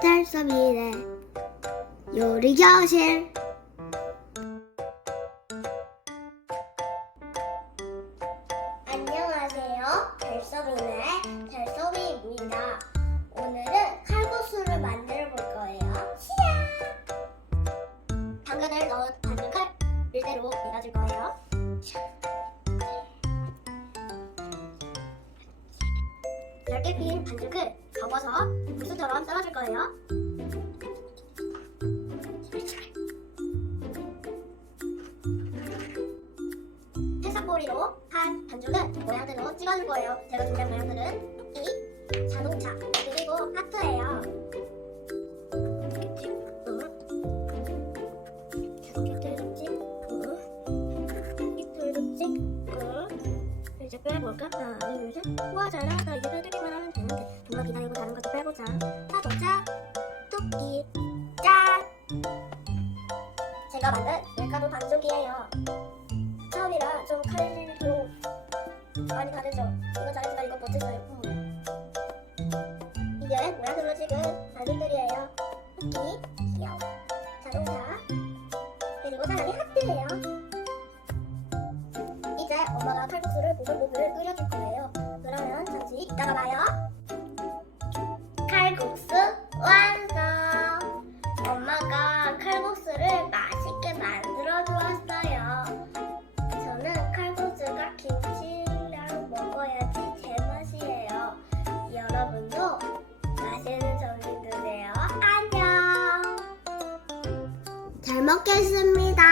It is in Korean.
달서미래 요리 교실 안녕하세요. 달서미네 달서미입니다. 오늘은 칼국수를 만들어 볼 거예요. 시작! 당근을 넣은 당근칼 밀대로 밀어줄 거예요. 얇게 핀 반죽을 접어서 국수처럼 썰어줄 거예요. 패사꼬리로 한 반죽은 모양대로 찍어줄 거예요. 제가 준비한 모양들은 이 자동차 그리고 하트예요. 자동차도 찍고 이틀도 찍고 이제 빼볼까? 하나 둘셋. 우와 잘 나왔다 이제 빼기만 하면 되는데. 좀더 기다리고 다른 것도 빼보자. 자동차 토끼. 짠! 제가 만든 밀가루 반죽이에요. 처음이라 좀 칼질도 많이 다르죠? 이거 잘했지만 이거 못했어요. 음. 이게 모양들로 찍은 반죽들이에요. 토끼. 귀여워. 자동차 그리고 사람이 하트예요. 이제 엄마가 칼국수를 보글보글 끓여줄 거예요. 그러면 잠시 이따가 봐요. 칼국수 완성! 엄마가 칼국수를 맛있게 만들어 주었어요. 저는 칼국수가 김치랑 먹어야지 제맛이에요. 여러분도 맛있는 점심 드세요. 안녕! 잘 먹겠습니다.